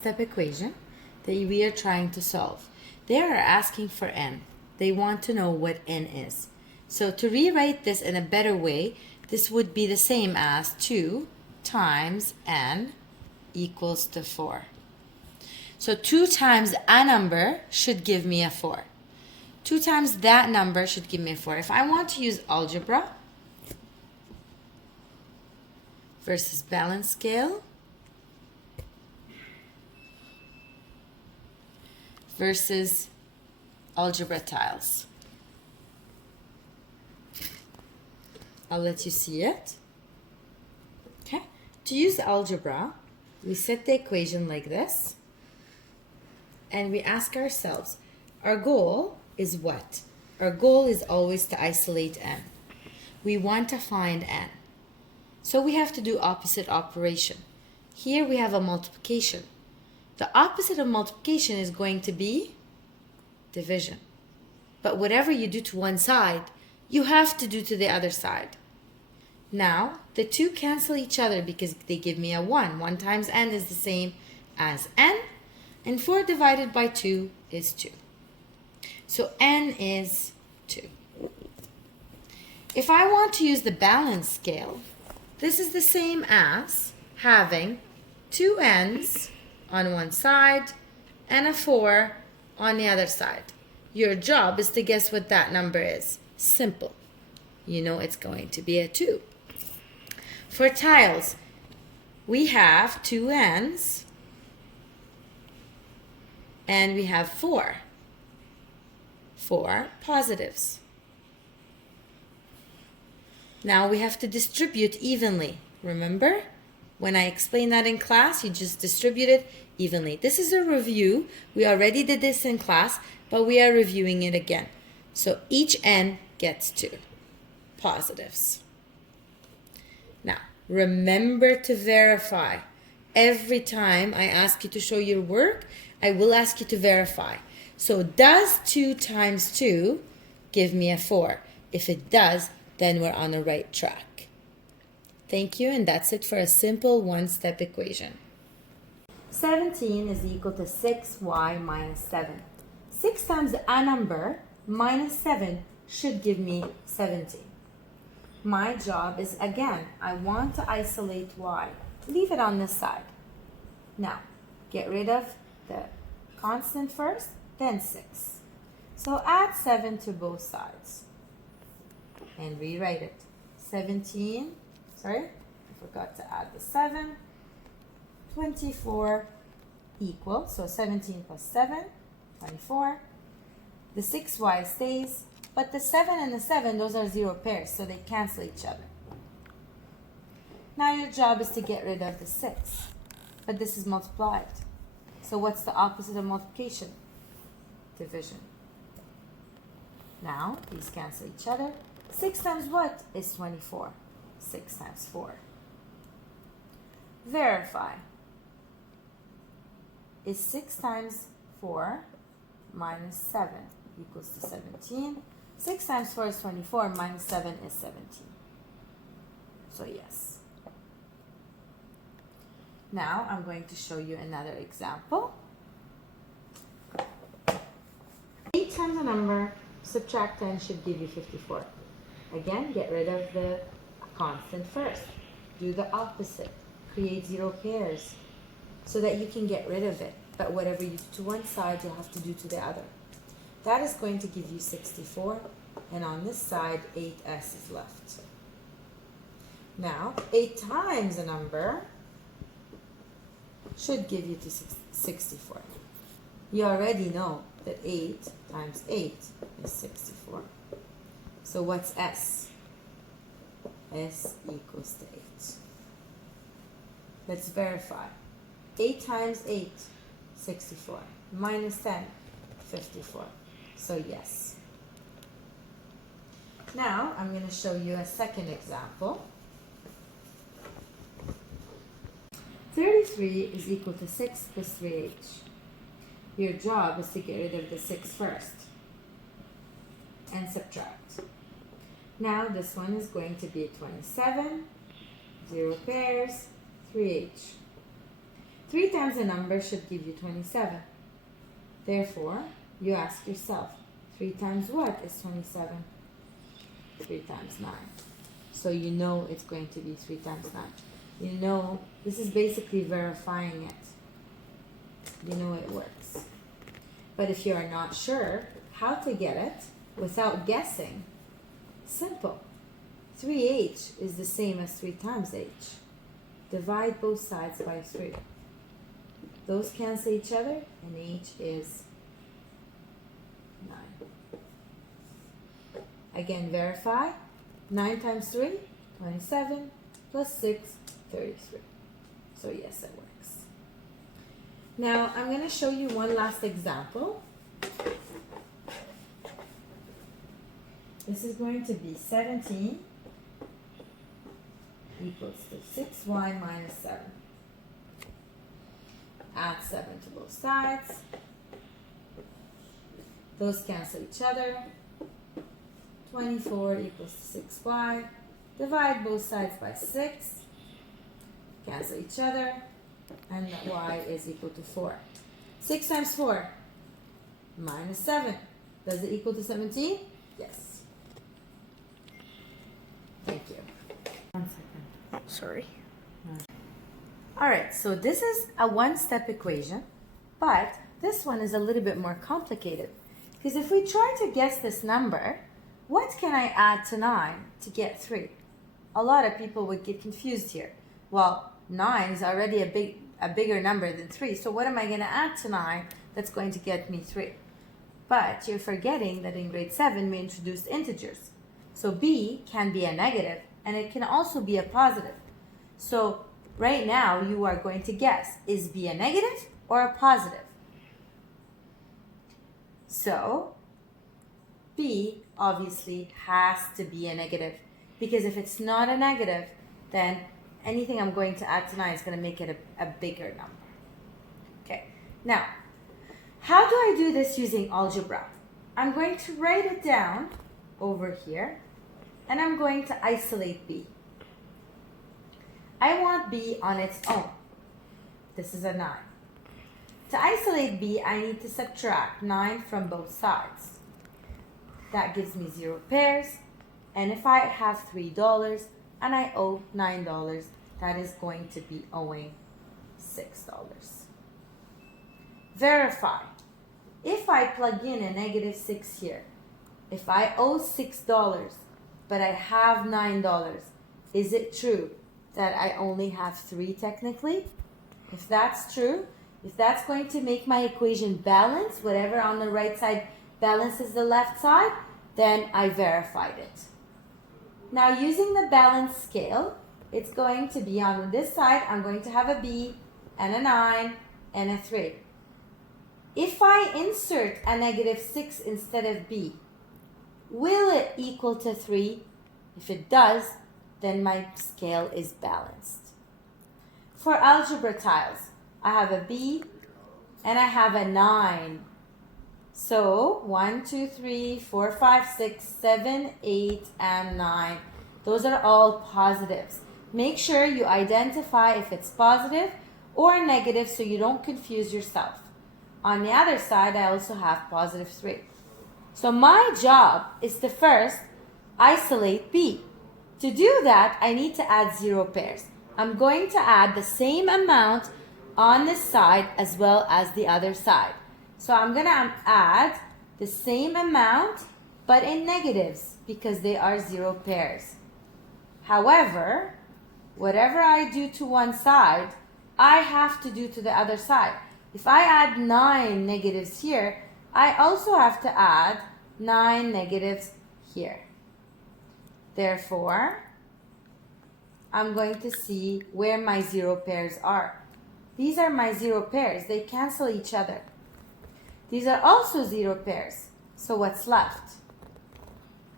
step equation that we are trying to solve. They are asking for n. They want to know what n is. So to rewrite this in a better way, this would be the same as 2 times n equals to 4. So 2 times a number should give me a 4. 2 times that number should give me a 4. If I want to use algebra versus balance scale versus algebra tiles. I'll let you see it. Okay. To use algebra, we set the equation like this, and we ask ourselves, our goal is what? Our goal is always to isolate n. We want to find n. So we have to do opposite operation. Here we have a multiplication. The opposite of multiplication is going to be division. But whatever you do to one side, you have to do to the other side. Now, the two cancel each other because they give me a 1. 1 times n is the same as n, and 4 divided by 2 is 2. So n is 2. If I want to use the balance scale, this is the same as having 2 n's on one side and a 4 on the other side. Your job is to guess what that number is. Simple. You know it's going to be a 2. For tiles, we have 2 n's and we have 4 positives. Now we have to distribute evenly. Remember? When I explained that in class, you just distribute it evenly. This is a review. We already did this in class, but we are reviewing it again. So each n gets 2 positives. Now, remember to verify. Every time I ask you to show your work, I will ask you to verify. So does 2 times 2 give me a 4? If it does, then we're on the right track. Thank you, and that's it for a simple one-step equation. 17 is equal to 6y minus 7. 6 times a number minus 7 should give me 17. My job is, again, I want to isolate y. Leave it on this side. Now, get rid of the constant first, then 6. So add 7 to both sides and rewrite it. 17, sorry, I forgot to add the 7. 24 equals, so 17 plus 7, 24. The 6y stays, but the 7 and the 7, those are 0 pairs, so they cancel each other. Now your job is to get rid of the 6, but this is multiplied. So what's the opposite of multiplication? Division. Now, these cancel each other. 6 times what is 24? 6 times 4. Verify. Is 6 times 4 minus 7 equals to 17? 6 times 4 is 24, minus 7 is 17. So yes. Now I'm going to show you another example. 8 times a number, subtract 10 should give you 54. Again, get rid of the constant first. Do the opposite. Create 0 pairs so that you can get rid of it. But whatever you do to one side, you'll have to do to the other. That is going to give you 64. And on this side, 8s is left. Now, 8 times a number should give you to 64. You already know that 8 times 8 is 64. So what's s? S equals to 8. Let's verify. 8 times 8, 64. Minus 10, 54. So yes. Now I'm going to show you a second example. 33 is equal to 6 plus 3h. Your job is to get rid of the 6 first and subtract. Now this one is going to be 27, 0 pairs, 3h. 3 times a number should give you 27. Therefore, you ask yourself, 3 times what is 27? 3 times 9. So you know it's going to be 3 times 9. You know, this is basically verifying it. You know it works. But if you are not sure how to get it without guessing, simple. 3h is the same as 3 times h. Divide both sides by 3. Those cancel each other, and h is 9. Again, verify. 9 times 3, 27, plus 6, 33. So yes, it works. Now, I'm going to show you one last example. This is going to be 17 equals to 6y minus 7. Add 7 to both sides. Those cancel each other. 24 equals to 6y. Divide both sides by 6. Cancel each other. And y is equal to 4. 6 times 4 minus 7. Does it equal to 17? Yes. Thank you. 1 second. Oh, sorry. Alright, so this is a one-step equation, but this one is a little bit more complicated. Because if we try to guess this number, what can I add to 9 to get 3? A lot of people would get confused here. Well, 9 is already a bigger number than 3, so what am I going to add to 9 that's going to get me 3? But you're forgetting that in grade 7 we introduced integers. So b can be a negative, and it can also be a positive. So right now you are going to guess, is b a negative or a positive? So b obviously has to be a negative, because if it's not a negative, then anything I'm going to add to 9 is going to make it a bigger number. Okay, now how do I do this using algebra? I'm going to write it down over here, and I'm going to isolate b. I want b on its own. This is a 9. To isolate b, I need to subtract 9 from both sides. That gives me 0 pairs. And if I have $3 and I owe $9, that is going to be owing $6. Verify. If I plug in a negative 6 here, if I owe $6 but I have $9, is it true that I only have 3 technically? If that's true, if that's going to make my equation balance, whatever on the right side balances the left side, then I verified it. Now using the balance scale, it's going to be on this side, I'm going to have a b and a 9 and a 3. If I insert a negative 6 instead of b, will it equal to 3? If it does, then my scale is balanced. For algebra tiles, I have a b and I have a 9. So 1, 2, 3, 4, 5, 6, 7, 8, and 9. Those are all positives. Make sure you identify if it's positive or negative so you don't confuse yourself. On the other side, I also have positive 3. So my job is to first isolate b. To do that, I need to add 0 pairs. I'm going to add the same amount on this side as well as the other side. So I'm going to add the same amount, but in negatives because they are 0 pairs. However, whatever I do to one side, I have to do to the other side. If I add 9 negatives here, I also have to add 9 negatives here. Therefore, I'm going to see where my 0 pairs are. These are my 0 pairs. They cancel each other. These are also 0 pairs. So what's left?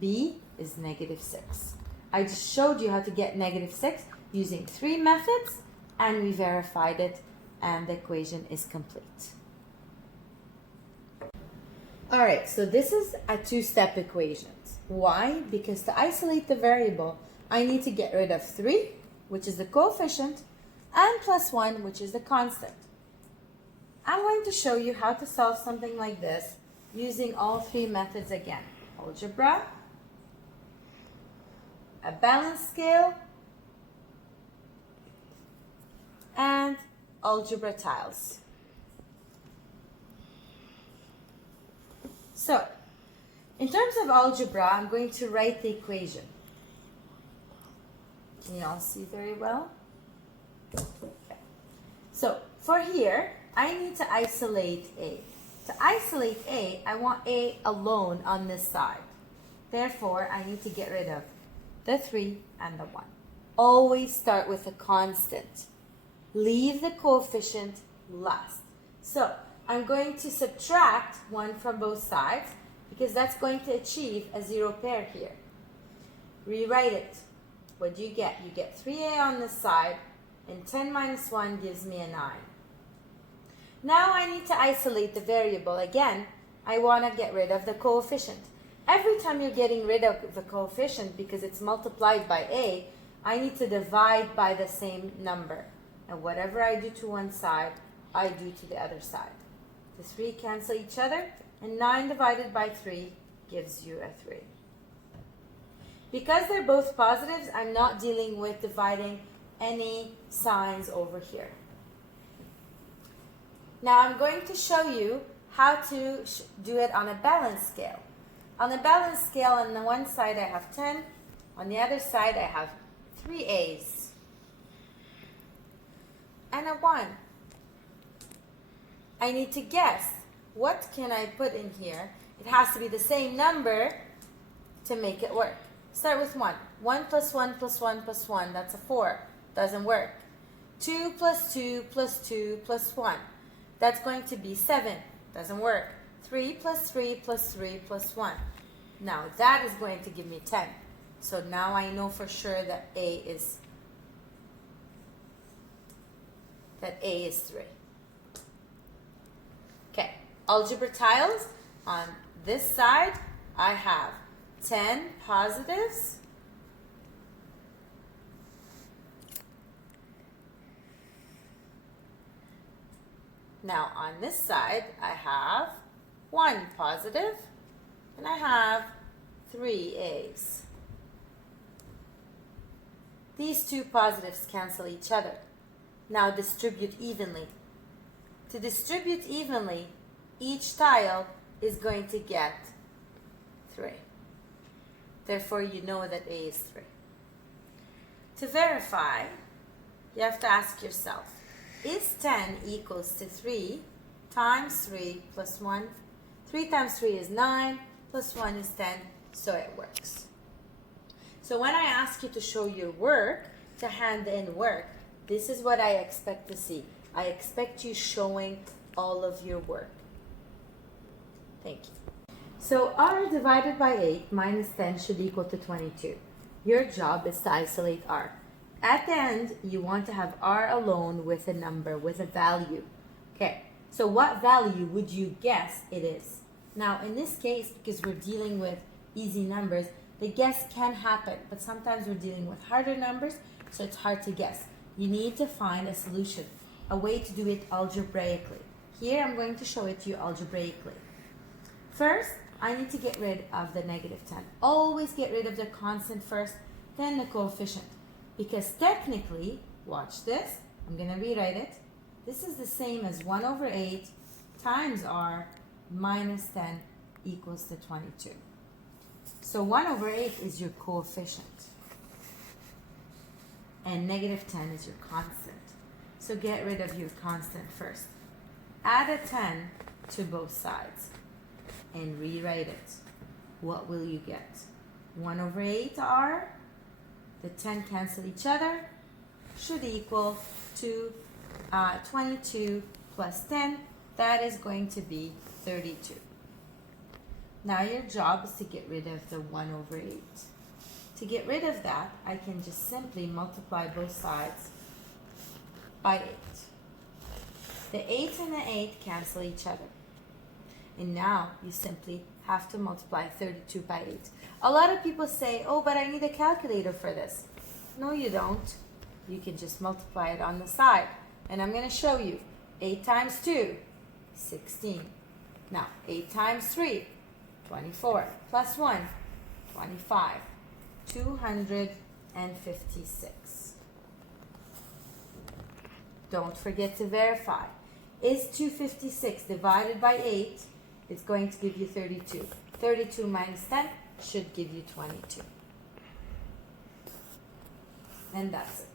B is negative 6. I just showed you how to get negative 6 using 3 methods, and we verified it, and the equation is complete. Alright, so this is a 2-step equation. Why? Because to isolate the variable, I need to get rid of 3, which is the coefficient, and plus 1, which is the constant. I'm going to show you how to solve something like this using all three methods again. Algebra, a balance scale, and algebra tiles. So, in terms of algebra, I'm going to write the equation. Can you all see very well? Okay. So, for here, I need to isolate A. To isolate A, I want A alone on this side. Therefore, I need to get rid of the 3 and the 1. Always start with a constant. Leave the coefficient last. So, I'm going to subtract 1 from both sides because that's going to achieve a 0 pair here. Rewrite it. What do you get? You get 3A on this side, and 10 minus 1 gives me a 9. Now I need to isolate the variable. Again, I want to get rid of the coefficient. Every time you're getting rid of the coefficient because it's multiplied by A, I need to divide by the same number. And whatever I do to one side, I do to the other side. The 3 cancel each other, and 9 divided by 3 gives you a 3. Because they're both positives, I'm not dealing with dividing any signs over here. Now I'm going to show you how to do it on a balance scale. On a balance scale, on the one side I have 10, on the other side I have 3 A's and a 1. I need to guess, what can I put in here? It has to be the same number to make it work. Start with 1. 1 plus 1 plus 1 plus 1, that's a 4. Doesn't work. 2 plus 2 plus 2 plus 1. That's going to be 7. Doesn't work. 3 plus 3 plus 3 plus 1. Now that is going to give me 10. So now I know for sure that A is 3. Okay, algebra tiles. On this side, I have 10 positives. Now on this side, I have 1 positive, and I have 3 A's. These two positives cancel each other. Now distribute evenly. To distribute evenly, each tile is going to get 3. Therefore, you know that A is 3. To verify, you have to ask yourself, is 10 equals to 3 times 3 plus 1? 3 times 3 is 9, plus 1 is 10, so it works. So when I ask you to show your work, to hand in work, this is what I expect to see. I expect you showing all of your work. Thank you. So R divided by 8 minus 10 should equal to 22. Your job is to isolate R. At the end, you want to have R alone with a number, with a value. Okay, so what value would you guess it is? Now, in this case, because we're dealing with easy numbers, the guess can happen, but sometimes we're dealing with harder numbers, so it's hard to guess. You need to find a solution, a way to do it algebraically. Here, I'm going to show it to you algebraically. First, I need to get rid of the negative 10. Always get rid of the constant first, then the coefficient. Because technically, watch this, I'm going to rewrite it. This is the same as 1 over 8 times R minus 10 equals to 22. So 1 over 8 is your coefficient. And negative 10 is your constant. So get rid of your constant first. Add a 10 to both sides and rewrite it. What will you get? 1 over 8 R, the 10 cancel each other, should equal to 22 plus 10. That is going to be 32. Now your job is to get rid of the 1 over 8. To get rid of that, I can just simply multiply both sides by 8. The 8 and the 8 cancel each other. And now you simply have to multiply 32 by 8. A lot of people say, oh, but I need a calculator for this. No, you don't. you can just multiply it on the side. And I'm going to show you. 8 times 2, 16. Now, 8 times 3, 24. Plus 1, 25. 256. Don't forget to verify. Is 256 divided by 8? It's going to give you 32. 32 minus 10 should give you 22. And that's it.